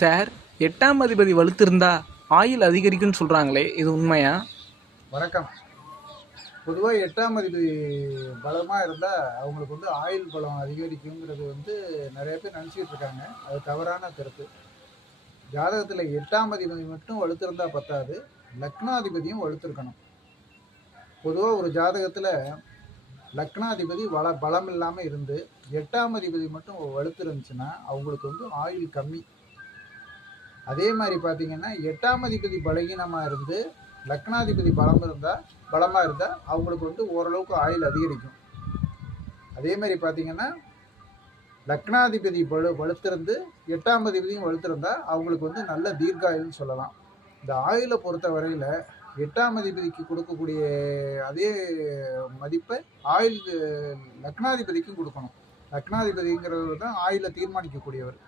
Sir, 8ஆம் அதிபதி வலுத்திருந்தா ஆயுள் அதிகரிக்கும்னு சொல்றாங்களே, இது உண்மையா? வணக்கம். பொதுவாக 8ஆம் அதிபதி பலமாக இருந்தால் அவங்களுக்கு ஆயுள் பலம் அதிகரிக்குங்கிறது நிறைய பேர் நினச்சிக்கிட்டு இருக்காங்க. அது தவறான கருத்து. ஜாதகத்தில் 8ஆம் அதிபதி மட்டும் வலுத்திருந்தா பத்தாது, லக்னாதிபதியும் வலுத்திருக்கணும். பொதுவாக ஒரு ஜாதகத்தில் லக்னாதிபதி பலம் இல்லாமல் இருந்து 8ஆம் அதிபதி மட்டும் வலுத்திருந்துச்சுன்னா அவங்களுக்கு ஆயுள் கம்மி. அதே மாதிரி பார்த்தீங்கன்னா 8ஆம் அதிபதி பலகீனமாக இருந்து லக்னாதிபதி பலமாக இருந்தால் அவங்களுக்கு ஓரளவுக்கு ஆயுள் அதிகரிக்கும். அதே மாதிரி பார்த்தீங்கன்னா லக்னாதிபதி வலுத்திருந்து 8ஆம் அதிபதியும் வலுத்திருந்தா அவங்களுக்கு நல்ல தீர்க்காயுள்னு சொல்லலாம். இந்த ஆயுளை பொறுத்த வரையில் 8ஆம் அதிபதிக்கு கொடுக்கக்கூடிய அதே மதிப்பை லக்னாதிபதிக்கும் கொடுக்கணும். லக்னாதிபதிங்கிறவர் தான் ஆயுளை தீர்மானிக்கக்கூடியவர்.